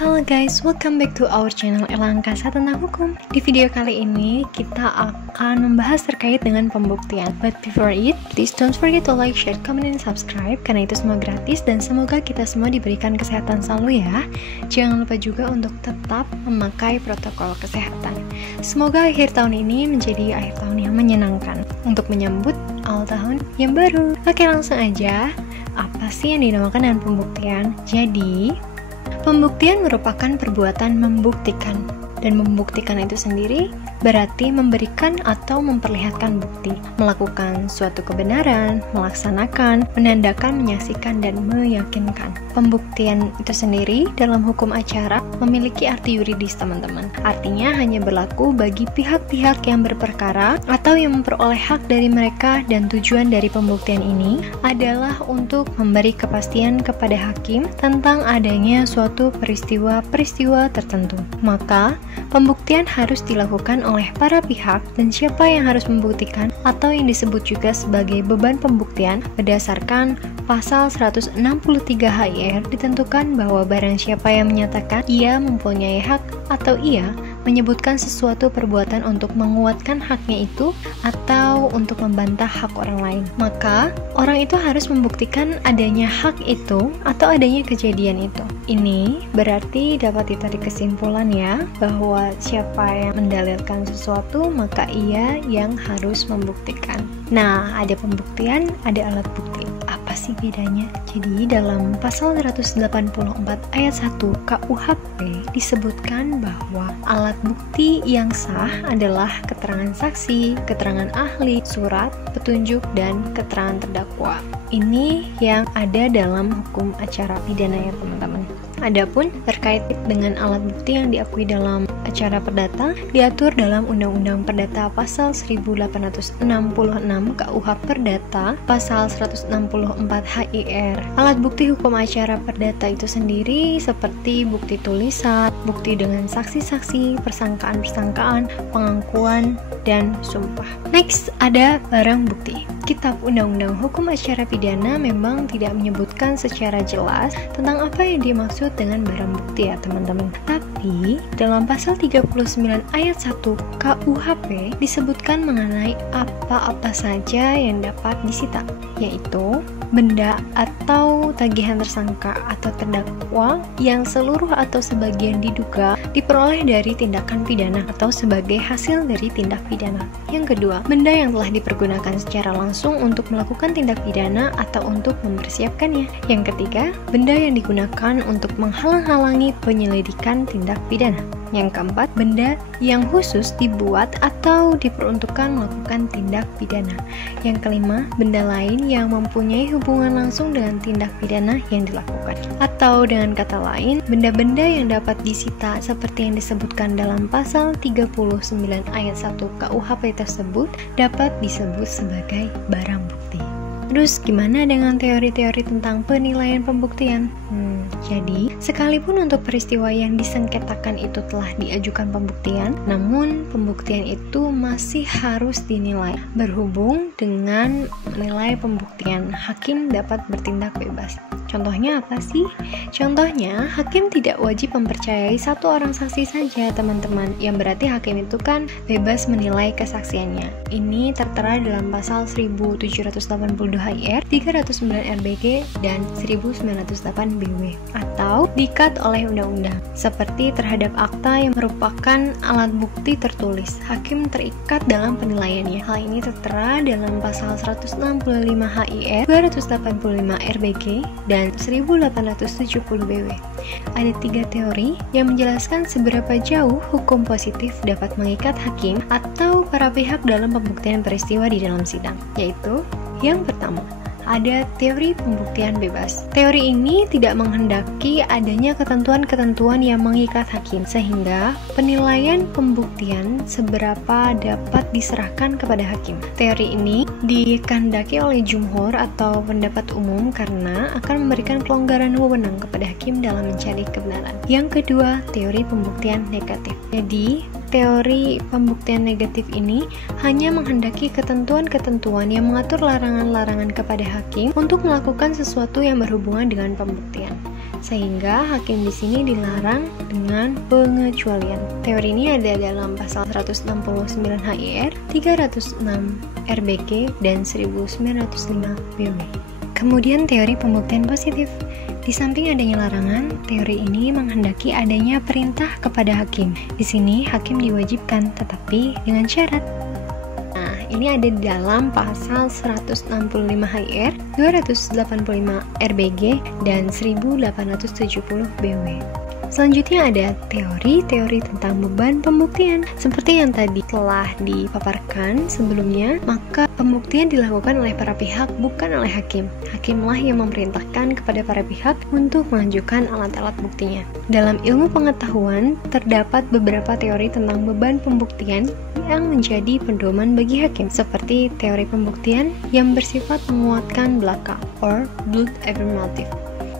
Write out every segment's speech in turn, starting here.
Halo guys, welcome back to our channel Elangkasa tentang hukum. Di video kali ini kita akan membahas terkait dengan pembuktian. But before it, please don't forget to like, share, comment, and subscribe karena itu semua gratis dan semoga kita semua diberikan kesehatan selalu ya. Jangan lupa juga untuk tetap memakai protokol kesehatan. Semoga akhir tahun ini menjadi akhir tahun yang menyenangkan untuk menyambut awal tahun yang baru. Oke, langsung aja. Apa sih yang dinamakan dengan pembuktian? Jadi, pembuktian merupakan perbuatan membuktikan, dan membuktikan itu sendiri berarti memberikan atau memperlihatkan bukti, melakukan suatu kebenaran, melaksanakan, menandakan, menyaksikan, dan meyakinkan. Pembuktian itu sendiri dalam hukum acara memiliki arti yuridis, teman-teman. Artinya hanya berlaku bagi pihak-pihak yang berperkara atau yang memperoleh hak dari mereka, dan tujuan dari pembuktian ini adalah untuk memberi kepastian kepada hakim tentang adanya suatu peristiwa tertentu. Maka, pembuktian harus dilakukan oleh para pihak, dan siapa yang harus membuktikan atau yang disebut juga sebagai beban pembuktian berdasarkan pasal 163 HIR ditentukan bahwa barang siapa yang menyatakan ia mempunyai hak atau ia menyebutkan sesuatu perbuatan untuk menguatkan haknya itu atau untuk membantah hak orang lain, maka orang itu harus membuktikan adanya hak itu atau adanya kejadian itu. Ini berarti dapat ditarik kesimpulan ya, bahwa siapa yang mendalilkan sesuatu maka ia yang harus membuktikan. Nah, ada pembuktian, ada alat bukti. Apa sih bedanya? Jadi dalam pasal 184 ayat 1 KUHP disebutkan bahwa alat bukti yang sah adalah keterangan saksi, keterangan ahli, surat, petunjuk, dan keterangan terdakwa. Ini yang ada dalam hukum acara pidana ya teman-teman. Adapun terkait dengan alat bukti yang diakui dalam acara perdata diatur dalam Undang-Undang Perdata pasal 1866 KUH Perdata pasal 164 HIR. Alat bukti hukum acara perdata itu sendiri seperti bukti tulisan, bukti dengan saksi-saksi, persangkaan-persangkaan, pengakuan, dan sumpah. Next, ada barang bukti. Kitab Undang-Undang Hukum Acara Pidana memang tidak menyebutkan secara jelas tentang apa yang dimaksud dengan barang bukti ya teman-teman. Tapi dalam pasal 39 ayat 1 KUHP disebutkan mengenai apa-apa saja yang dapat disita, yaitu benda atau tagihan tersangka atau terdakwa yang seluruh atau sebagian diduga diperoleh dari tindakan pidana atau sebagai hasil dari tindak pidana. Yang kedua, benda yang telah dipergunakan secara langsung untuk melakukan tindak pidana atau untuk mempersiapkannya. Yang ketiga, benda yang digunakan untuk menghalang-halangi penyelidikan tindak pidana. Yang keempat, benda yang khusus dibuat atau diperuntukkan melakukan tindak pidana. Yang kelima, benda lain yang mempunyai hubungan langsung dengan tindak pidana yang dilakukan. Atau dengan kata lain, benda-benda yang dapat disita seperti yang disebutkan dalam pasal 39 ayat 1 KUHP tersebut dapat disebut sebagai barang bukti. Terus gimana dengan teori-teori tentang penilaian pembuktian? Jadi, sekalipun untuk peristiwa yang disengketakan itu telah diajukan pembuktian, namun pembuktian itu masih harus dinilai. Berhubung dengan nilai pembuktian, hakim dapat bertindak bebas. Contohnya apa sih? Contohnya, hakim tidak wajib mempercayai satu orang saksi saja, teman-teman. Yang berarti hakim itu kan bebas menilai kesaksiannya. Ini tertera dalam pasal 1782 HIR, 309 RBG, dan 1908 BW. Atau diikat oleh undang-undang. Seperti terhadap akta yang merupakan alat bukti tertulis, hakim terikat dalam penilaiannya. Hal ini tertera dalam pasal 165 HIR, 285 RBG, dan 1870 BW. Ada 3 teori yang menjelaskan seberapa jauh hukum positif dapat mengikat hakim atau para pihak dalam pembuktian peristiwa di dalam sidang, yaitu yang pertama, ada teori pembuktian bebas. Teori ini tidak menghendaki adanya ketentuan-ketentuan yang mengikat hakim, sehingga penilaian pembuktian seberapa dapat diserahkan kepada hakim. Teori ini dikehendaki oleh jumhur atau pendapat umum karena akan memberikan kelonggaran wewenang kepada hakim dalam mencari kebenaran. Yang kedua, teori pembuktian negatif. Jadi, teori pembuktian negatif ini hanya menghendaki ketentuan-ketentuan yang mengatur larangan-larangan kepada hakim untuk melakukan sesuatu yang berhubungan dengan pembuktian. sehingga hakim di sini dilarang dengan pengecualian. Teori ini ada dalam pasal 169 HIR, 306 RBG, dan 1905 BW. Kemudian teori pembuktian positif. Di samping adanya larangan, teori ini menghendaki adanya perintah kepada hakim. Di sini hakim diwajibkan, tetapi dengan syarat. Nah, ini ada di dalam pasal 165 HIR, 285 RBG, dan 1870 BW. Selanjutnya ada teori-teori tentang beban pembuktian. Seperti yang tadi telah dipaparkan sebelumnya, maka pembuktian dilakukan oleh para pihak, bukan oleh hakim. Hakimlah yang memerintahkan kepada para pihak untuk mengajukan alat-alat buktinya. Dalam ilmu pengetahuan, terdapat beberapa teori tentang beban pembuktian yang menjadi pedoman bagi hakim, seperti teori pembuktian yang bersifat menguatkan belaka, or blood affirmative.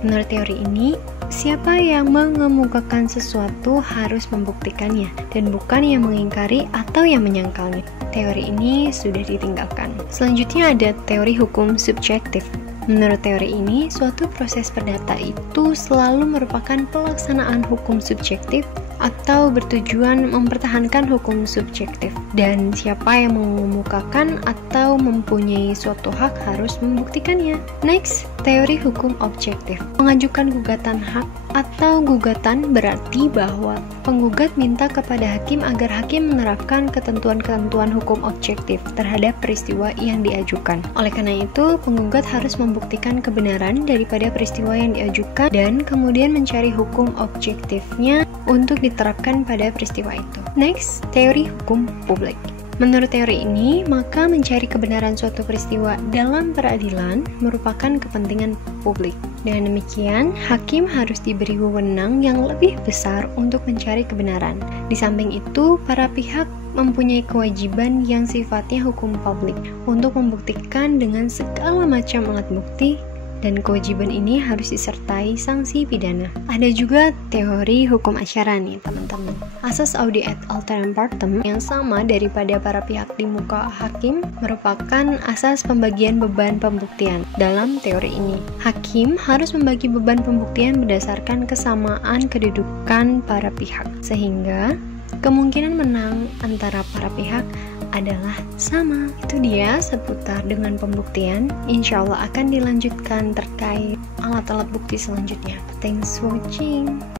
Menurut teori ini, siapa yang mengemukakan sesuatu harus membuktikannya, dan bukan yang mengingkari atau yang menyangkalnya. Teori ini sudah ditinggalkan. Selanjutnya ada teori hukum subjektif. Menurut teori ini, suatu proses perdata itu selalu merupakan pelaksanaan hukum subjektif atau bertujuan mempertahankan hukum subjektif, dan siapa yang mengemukakan atau mempunyai suatu hak harus membuktikannya. Next, teori hukum objektif. Mengajukan gugatan hak atau gugatan berarti bahwa penggugat minta kepada hakim agar hakim menerapkan ketentuan-ketentuan hukum objektif terhadap peristiwa yang diajukan. Oleh karena itu, penggugat harus membuktikan kebenaran daripada peristiwa yang diajukan dan kemudian mencari hukum objektifnya untuk diterapkan pada peristiwa itu. Next, teori hukum publik. Menurut teori ini, maka mencari kebenaran suatu peristiwa dalam peradilan merupakan kepentingan publik. Dengan demikian, hakim harus diberi wewenang yang lebih besar untuk mencari kebenaran. Di samping itu, para pihak mempunyai kewajiban yang sifatnya hukum publik untuk membuktikan dengan segala macam alat bukti, dan kewajiban ini harus disertai sanksi pidana. Ada juga teori hukum acara nih teman-teman. Asas audi et alteram partem yang sama daripada para pihak di muka hakim merupakan asas pembagian beban pembuktian. Dalam teori ini, hakim harus membagi beban pembuktian berdasarkan kesamaan kedudukan para pihak, sehingga kemungkinan menang antara para pihak adalah sama. Itu dia seputar dengan pembuktian. Insya Allah akan dilanjutkan terkait alat-alat bukti selanjutnya. Thanks for watching.